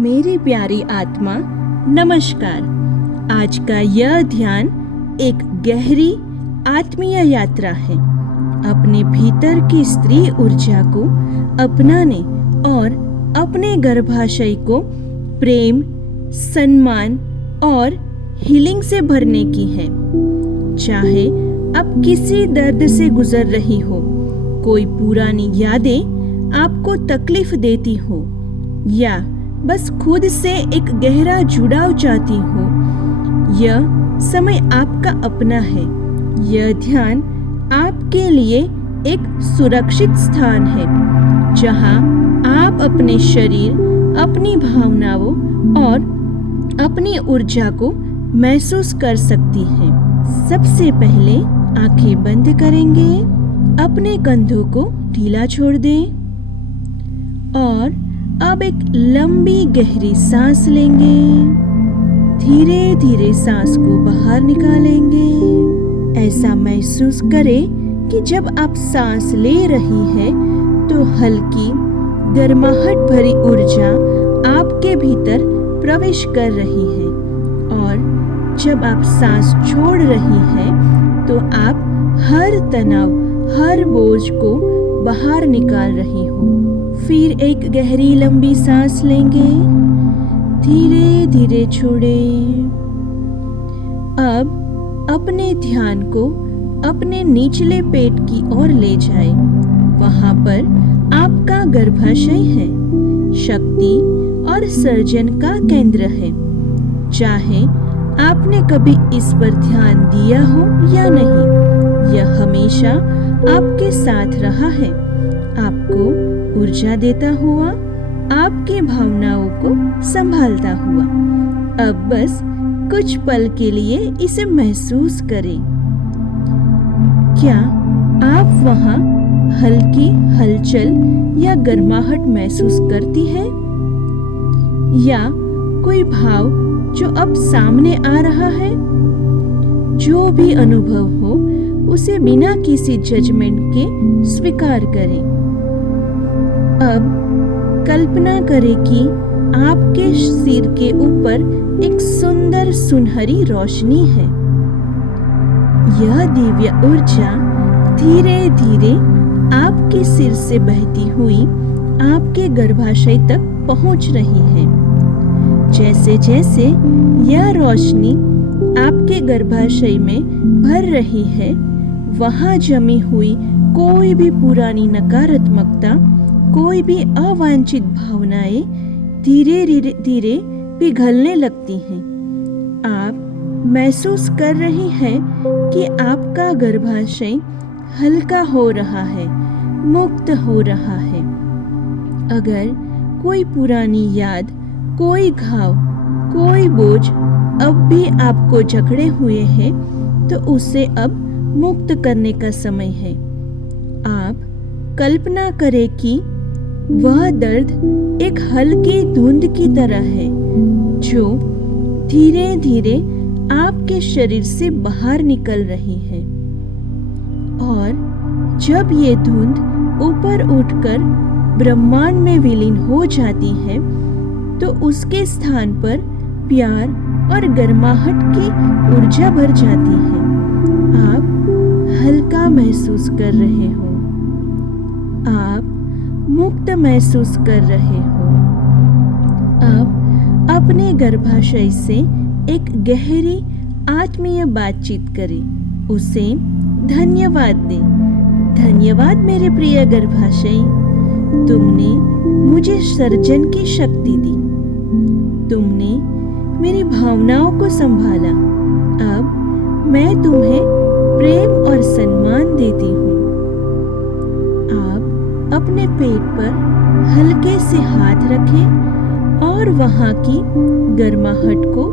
मेरी प्यारी आत्मा, नमस्कार। आज का यह ध्यान एक गहरी आत्मीय यात्रा है। अपने भीतर की स्त्री ऊर्जा को अपनाने और अपने गर्भाशय को प्रेम, सम्मान और हीलिंग से भरने की है। चाहे अब किसी दर्द से गुजर रही हो, कोई पुरानी यादें आपको तकलीफ देती हो या बस खुद से एक गहरा जुड़ाव चाहती हो, यह समय आपका अपना है। यह ध्यान आपके लिए एक सुरक्षित स्थान है जहां आप अपने शरीर, अपनी भावनाओं और अपनी ऊर्जा को महसूस कर सकती हैं। सबसे पहले आंखें बंद करेंगे, अपने कंधों को ढीला छोड़ दें और अब एक लंबी गहरी सांस लेंगे। धीरे धीरे सांस को बाहर निकालेंगे। ऐसा महसूस करें कि जब आप सांस ले रही हैं तो हल्की गर्माहट भरी ऊर्जा आपके भीतर प्रवेश कर रही है और जब आप सांस छोड़ रही हैं तो आप हर तनाव, हर बोझ को बाहर निकाल रही हो। फिर एक गहरी लंबी सांस लेंगे, धीरे धीरे छोड़ें। अब अपने ध्यान को अपने निचले पेट की ओर ले जाएं। वहां पर आपका गर्भाशय है, शक्ति और सर्जन का केंद्र है। चाहे आपने कभी इस पर ध्यान दिया हो या नहीं, यह हमेशा आपके साथ रहा है, आपको ऊर्जा देता हुआ, आपकी भावनाओं को संभालता हुआ। अब बस कुछ पल के लिए इसे महसूस करें। क्या आप वहां हल्की हलचल या गर्माहट महसूस करती है या कोई भाव जो अब सामने आ रहा है? जो भी अनुभव हो उसे बिना किसी जजमेंट के स्वीकार करें। अब कल्पना करें कि आपके सिर के ऊपर एक सुंदर सुनहरी रोशनी है। यह दिव्य ऊर्जा धीरे धीरे आपके सिर से बहती हुई आपके गर्भाशय तक पहुंच रही है। जैसे जैसे यह रोशनी आपके गर्भाशय में भर रही है, वहां जमी हुई कोई भी पुरानी नकारात्मकता, कोई भी अवांछित भावनाएं धीरे धीरे पिघलने लगती हैं। आप महसूस कर रही हैं कि आपका गर्भाशय हल्का हो रहा है, मुक्त हो रहा है। अगर कोई पुरानी याद, कोई घाव, कोई बोझ अब भी आपको जकड़े हुए हैं तो उसे अब मुक्त करने का समय है। आप कल्पना करें कि वह दर्द एक हल्की धुंध की तरह है जो धीरे धीरे आपके शरीर से बाहर निकल रही है और जब ये धुंध ऊपर उठकर ब्रह्मांड में विलीन हो जाती है तो उसके स्थान पर प्यार और गर्माहट की ऊर्जा भर जाती है। आप हल्का महसूस कर रहे हो, आप मुक्त महसूस कर रहे हो। अब अपने गर्भाशय से एक गहरी आत्मीय बातचीत करें, उसे धन्यवाद दें। धन्यवाद मेरे प्रिय गर्भाशय, तुमने मुझे सर्जन की शक्ति दी, तुमने मेरी भावनाओं को संभाला। अब मैं तुम्हें प्रेम और सम्मान देती हूँ। आप अपने पेट पर हल्के से हाथ रखें और वहां की गर्माहट को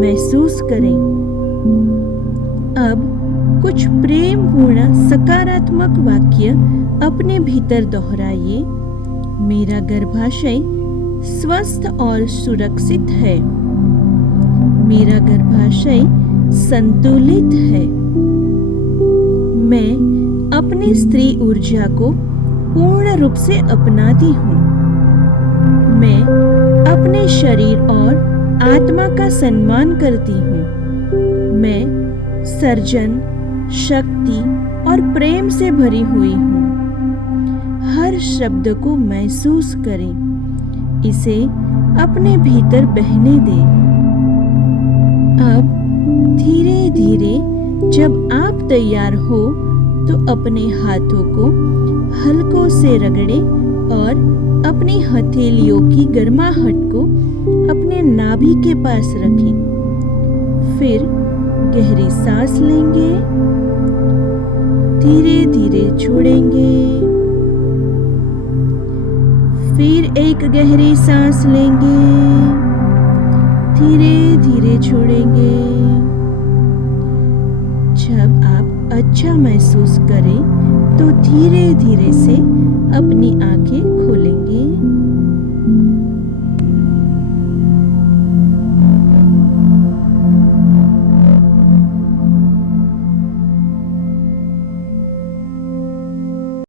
महसूस करें। अब कुछ प्रेमपूर्ण सकारात्मक वाक्य अपने भीतर दोहराइए। मेरा गर्भाशय स्वस्थ और सुरक्षित है। मेरा गर्भाशय संतुलित है। मैं अपनी स्त्री ऊर्जा को पूर्ण रूप से अपनाती हूँ। मैं अपने अपने शरीर और आत्मा का सम्मान करती हूँ। मैं सर्जन, शक्ति और प्रेम से भरी हुई हूँ। हर शब्द को महसूस करें, इसे अपने भीतर बहने दें। अब धीरे धीरे जब आप तैयार हो तो अपने हाथों को हल्कों से रगड़ें और अपनी हथेलियों की गर्माहट को अपने नाभि के पास रखें। फिर गहरी सांस लेंगे, धीरे धीरे छोड़ेंगे। फिर एक गहरी सांस लेंगे, धीरे धीरे छोड़ेंगे। जब आप अच्छा महसूस करें तो धीरे धीरे से अपनी आंखें खोलें।